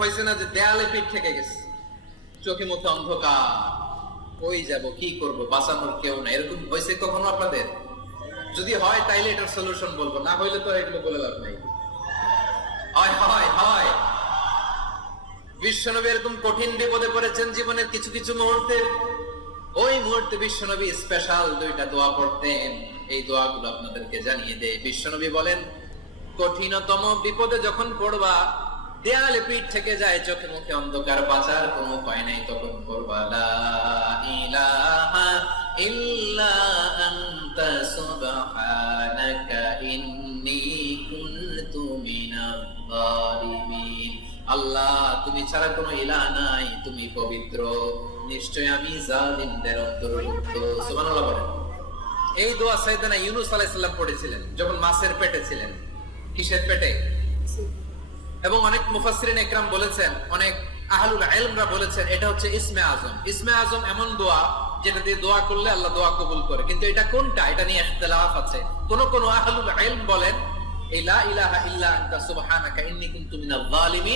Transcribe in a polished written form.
হয়েছে না যে দেয়ালে পিঠ থেকে গেছে, চোখে মুখে অন্ধকার, ওই যাব কি করব, বাঁচানোর কেউ না, এরকম হয়েছে কখনো আপনাদের? যদি হয় তাইলে এটার সলিউশন বলবো, না হইলে তো এগুলো বলে লাভ নাই। হয় হয় হয়, বিশ্বনবী এরকম কঠিন বিপদে পড়েছেন জীবনের কিছু কিছু মুহূর্তে। ওই মুহূর্তে বিশ্বনবী স্পেশাল দুইটা দোয়া পড়তেন। এই দোয়াগুলো আপনাদেরকে জানিয়ে দেয়। বিশ্বনবী বলেন, কঠিনতম বিপদে যখন পড়বা, দেয়ালে পিঠ থেকে যায়, চোখে মুখে অন্ধকার, বাঁচার কোনো উপায় নাই, তখন পড়বা লা ইলাহা ইল্লা আনতা সুবহানাকা ইন্নী কুনতু মিনাজ জালিমিন। আল্লাহ, তুমি ছাড়া কোনো ইলাহ নাই, তুমি পবিত্র, নিশ্চয় আমি জালিমদের অন্তর্ভুক্ত। সুবহানাল্লাহ বলেন। এই দোয়া সাইয়েদনা ইউনূস আলাইহিস সালাম পড়েছিলেন যখন মাছের পেটে ছিলেন। কিসের পেটে? এবং অনেক মুফাসসিরিন ইকরাম বলেছেন, অনেক আহলুল ইলমরা বলেছেন, এটা হচ্ছে ইসমে আজম। ইসমে আজম এমন দোয়া যেটা দিয়ে দোয়া করলে আল্লাহ দোয়া কবুল করে, কিন্তু এটা কোনটা, এটা নিয়ে ইখতিলাফ আছে। কোন কোন আহলুল ইলম বলেন এই লা ইলাহা ইল্লা আনতা সুবহানাকা ইন্নী কুনতু মিনাজ জালিমিন